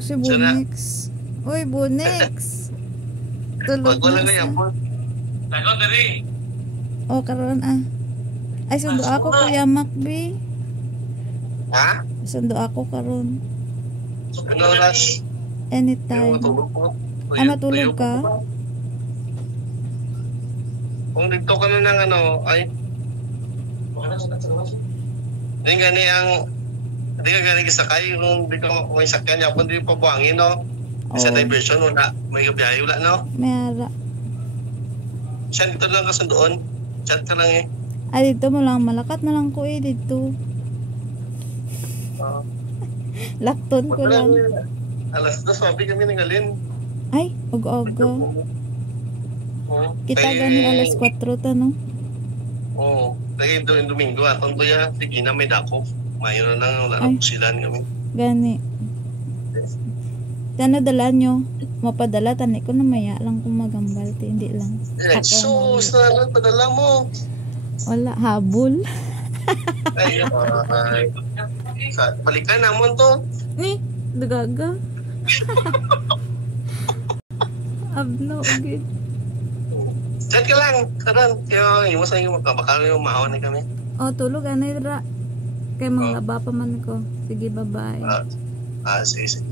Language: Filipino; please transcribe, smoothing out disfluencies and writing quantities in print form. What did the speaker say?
Si Bunex. Uy, Bunex. Tulog na siya. Lagaw dali. O, karon ah. Ay, sundo ako Kuya Macbi. Ha? Sundo ako karon. Ano oras? Anytime. Ah, matulog ka? Kung dito ka na ng ano, ay gani ang hindi ka gani kisakay kung di ka may sakyan niya kung di pa buhangin no isa diversion wala may gabiyahe wala no Mayara. siya dito lang ka doon chat ka lang eh Ay, dito mo lang malakat na lang ko dito lakton ko lang alas 2 sabi kami nanggalin ay og-oga kita gani alas 4 tanong oo lagi doon Domingo atong tuya sige na may dako mayo na lang wala na silan kami gani tano dala nyo mapadala tani ko na maya lang kung magambal hindi lang sus na lang padala mo wala habol ay balikan namon to ni dagaga abno gid chat ka lang karon kaya imo sa inyo makabakal yung mahon ni kami tulog anay ra kay mga laba pa man ko sige bye bye sige